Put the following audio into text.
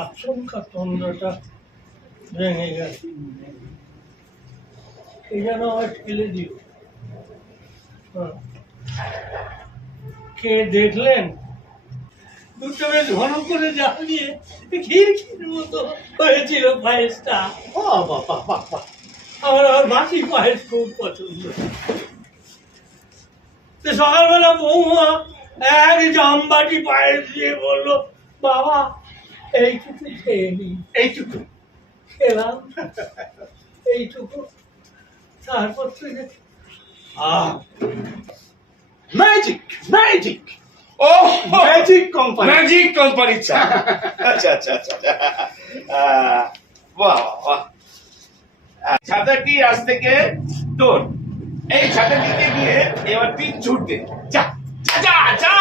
আচমকা তন্দ্রাটা ভেঙে গেছে। এই যেন আমায় ঠেলে দিও। কে দেখলেন? দুটো বেশ ঘন করে জাল দিয়ে ক্ষীর ক্ষীর মতো হয়েছিল পায়েসটা। আমার বাসি পায়েস খুব পছন্দ। সকালবেলা বৌমা এক জামবাটি পায়েস দিয়ে বললো, বাবা এইটুকু খেয়ে নি। এইটুকু খেলাম, এইটুকু। তারপর থেকে ম্যাজিক ম্যাজিক ও ম্যাজিক কোম্পানি। ম্যাজিক কোম্পানি চা। আচ্ছা আচ্ছা আচ্ছা বাহ বাহ। ছাতাটি আজ থেকে তোর। এই ছাতাটিতে গিয়ে এবার তুই ছুটতে যা যা যা।